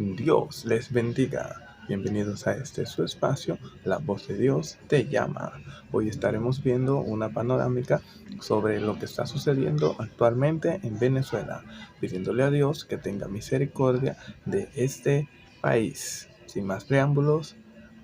Dios les bendiga. Bienvenidos a este su espacio, La Voz de Dios te llama. Hoy estaremos viendo una panorámica sobre lo que está sucediendo actualmente en Venezuela, pidiéndole a Dios que tenga misericordia de este país. Sin más preámbulos,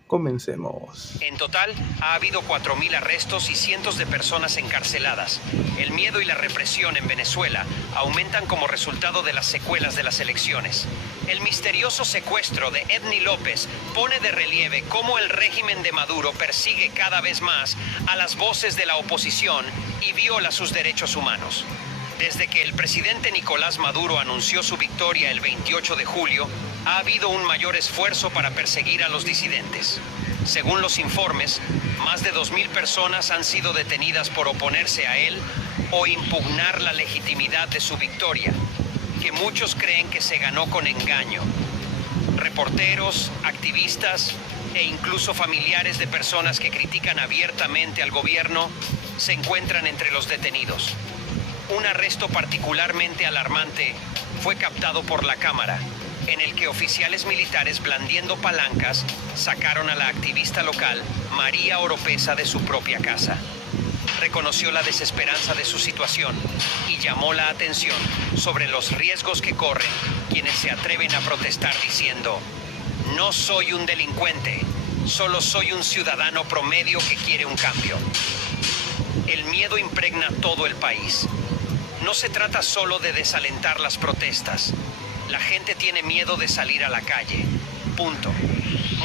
comencemos. En total, ha habido 4.000 arrestos y cientos de personas encarceladas. El miedo y la represión en Venezuela aumentan como resultado de las secuelas de las elecciones. El misterioso secuestro de Edny López pone de relieve cómo el régimen de Maduro persigue cada vez más a las voces de la oposición y viola sus derechos humanos. Desde que el presidente Nicolás Maduro anunció su victoria el 28 de julio, ha habido un mayor esfuerzo para perseguir a los disidentes. Según los informes, más de 2.000 personas han sido detenidas por oponerse a él o impugnar la legitimidad de su victoria, que muchos creen que se ganó con engaño. Reporteros, activistas e incluso familiares de personas que critican abiertamente al gobierno se encuentran entre los detenidos. Un arresto particularmente alarmante fue captado por la cámara, en el que oficiales militares blandiendo palancas sacaron a la activista local María Oropesa de su propia casa. Reconoció la desesperanza de su situación y llamó la atención sobre los riesgos que corren quienes se atreven a protestar diciendo: "No soy un delincuente, solo soy un ciudadano promedio que quiere un cambio". El miedo impregna todo el país. No se trata solo de desalentar las protestas. La gente tiene miedo de salir a la calle. Punto.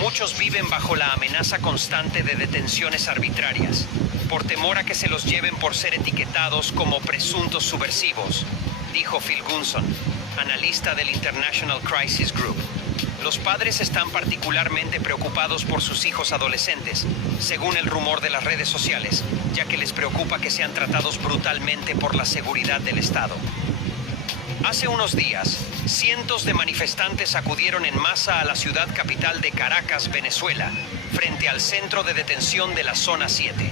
Muchos viven bajo la amenaza constante de detenciones arbitrarias, por temor a que se los lleven por ser etiquetados como presuntos subversivos, dijo Phil Gunson, analista del International Crisis Group. Los padres están particularmente preocupados por sus hijos adolescentes, según el rumor de las redes sociales, ya que les preocupa que sean tratados brutalmente por la seguridad del Estado. Hace unos días, cientos de manifestantes acudieron en masa a la ciudad capital de Caracas, Venezuela, frente al centro de detención de la Zona 7.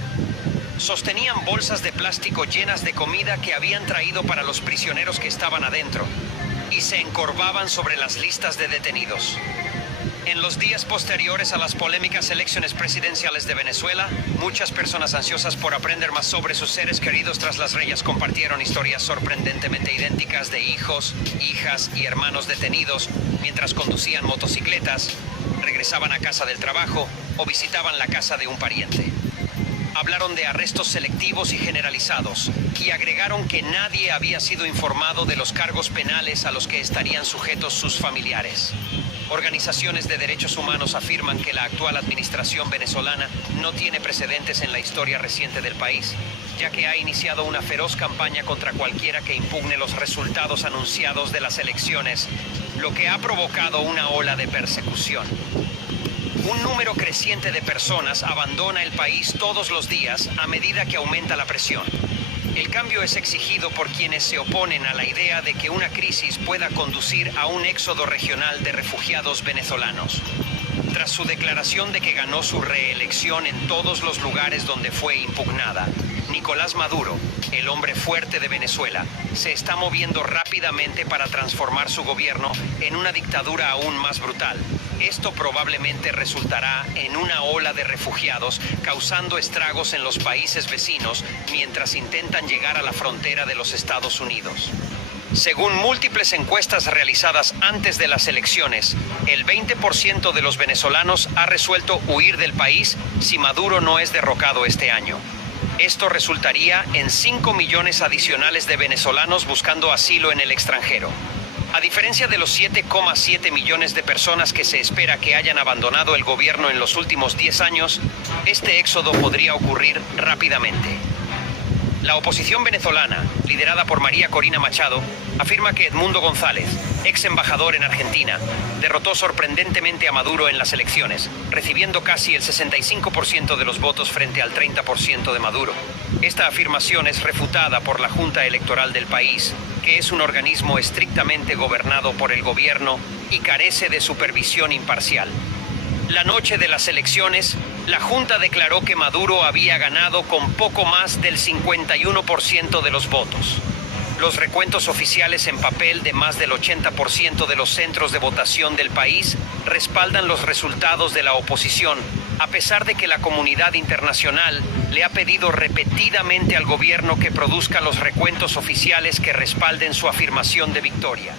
Sostenían bolsas de plástico llenas de comida que habían traído para los prisioneros que estaban adentro, y se encorvaban sobre las listas de detenidos. En los días posteriores a las polémicas elecciones presidenciales de Venezuela, muchas personas ansiosas por aprender más sobre sus seres queridos tras las rejas compartieron historias sorprendentemente idénticas de hijos, hijas y hermanos detenidos mientras conducían motocicletas, regresaban a casa del trabajo o visitaban la casa de un pariente. Hablaron de arrestos selectivos y generalizados y agregaron que nadie había sido informado de los cargos penales a los que estarían sujetos sus familiares. Organizaciones de derechos humanos afirman que la actual administración venezolana no tiene precedentes en la historia reciente del país, ya que ha iniciado una feroz campaña contra cualquiera que impugne los resultados anunciados de las elecciones, lo que ha provocado una ola de persecución. Un número creciente de personas abandona el país todos los días a medida que aumenta la presión. El cambio es exigido por quienes se oponen a la idea de que una crisis pueda conducir a un éxodo regional de refugiados venezolanos. Tras su declaración de que ganó su reelección en todos los lugares donde fue impugnada, Nicolás Maduro, el hombre fuerte de Venezuela, se está moviendo rápidamente para transformar su gobierno en una dictadura aún más brutal. Esto probablemente resultará en una ola de refugiados, causando estragos en los países vecinos mientras intentan llegar a la frontera de los Estados Unidos. Según múltiples encuestas realizadas antes de las elecciones, el 20% de los venezolanos ha resuelto huir del país si Maduro no es derrocado este año. Esto resultaría en 5 millones adicionales de venezolanos buscando asilo en el extranjero. A diferencia de los 7,7 millones de personas que se espera que hayan abandonado el gobierno en los últimos 10 años, este éxodo podría ocurrir rápidamente. La oposición venezolana, liderada por María Corina Machado, afirma que Edmundo González, ex embajador en Argentina, derrotó sorprendentemente a Maduro en las elecciones, recibiendo casi el 65% de los votos frente al 30% de Maduro. Esta afirmación es refutada por la Junta Electoral del país, que es un organismo estrictamente gobernado por el gobierno y carece de supervisión imparcial. La noche de las elecciones, la Junta declaró que Maduro había ganado con poco más del 51% de los votos. Los recuentos oficiales en papel de más del 80% de los centros de votación del país respaldan los resultados de la oposición, a pesar de que la comunidad internacional le ha pedido repetidamente al gobierno que produzca los recuentos oficiales que respalden su afirmación de victoria.